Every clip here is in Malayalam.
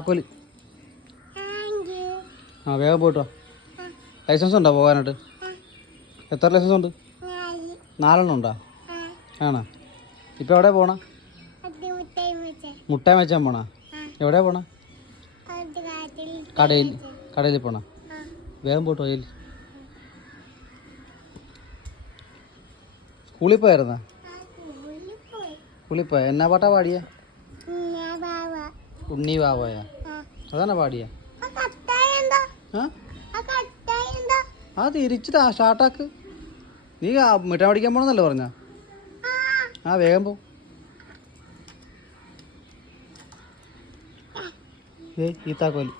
താക്കോല്. ആ വേഗം പോയിട്ടോ. ലൈസൻസ് ഉണ്ടോ പോകാനായിട്ട്? എത്ര ലൈസൻസ് ഉണ്ട്? 4 ഉണ്ടോ? ആണോ? ഇപ്പം എവിടെ പോണ? മുട്ടായി വെച്ചാൽ പോണ? എവിടെയാ പോണ? കടയിൽ പോണ? വേഗം പോട്ടോ. അതിൽ സ്കൂളിൽ പോയായിരുന്നാ? സ്കൂളിൽ പോയ എന്നാ പാട്ടാ പാടിയ? ഉണ്ണി വാവയാ? അതാണോ പാടിയ? ആ തിരിച്ച് സ്റ്റാർട്ടാക്ക്. നീ മിഠായി പഠിക്കാൻ പോണെന്നല്ലേ പറഞ്ഞ? ആ വേഗം പോ. ഈ താക്കോല്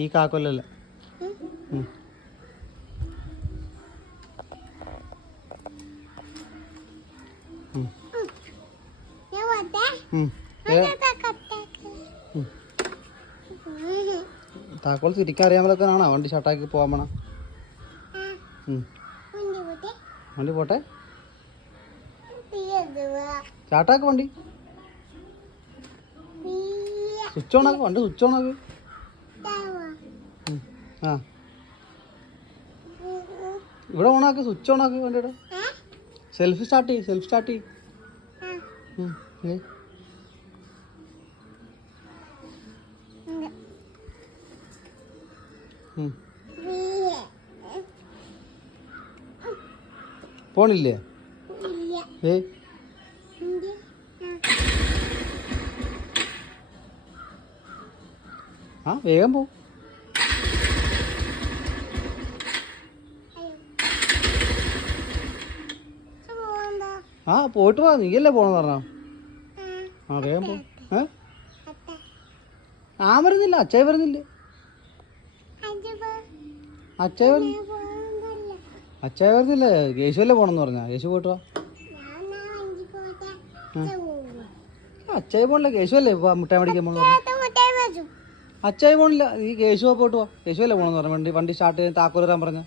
ഈ കാക്കോലല്ല. താക്കോൽ തിരിക്കാൻ അറിയാമല്ലോ. വണ്ടി ഷട്ടാക്കി പോകാൻ വേണം. വണ്ടി പോട്ടെ. ചാട്ടാക്ക് വണ്ടി. സ്വിച്ച് ഓൺ ആക്ക്. വണ്ടി സ്വിച്ച് ഓൺ ആക്ക്. ആ ഇവിടെ ഓണാക്ക്. സ്വിച്ച് ഓൺ ആക്ക് വണ്ടിയുടെ. സെൽഫ് സ്റ്റാർട്ട് ചെയ്യ്. പോണില്ലേ? ആ വേഗം പോ. ആ പോയിട്ട് വാ. നീയല്ലേ പോണെന്ന് പറഞ്ഞോ? ആ വേഗം പോ. ആ വരുന്നില്ല. അച്ചായി വരുന്നില്ലേ? അച്ചായി വരുന്നില്ലേ? യേശുവല്ലേ പോണെന്ന് പറഞ്ഞ? യേശു പോയിട്ട് വാ. അച്ചായി പോണില്ല. യേശുവല്ലേ മുട്ടായി മേടിക്കാൻ പോണെന്ന് പറഞ്ഞു? അച്ചായി പോണില്ല. നീ യേശുവാ പോയിട്ട് വാ. യേശുവല്ലേ പോണെന്ന് പറഞ്ഞു? വണ്ടി സ്റ്റാർട്ട് ചെയ്യാൻ താക്കോൽ വരാൻ പറഞ്ഞ?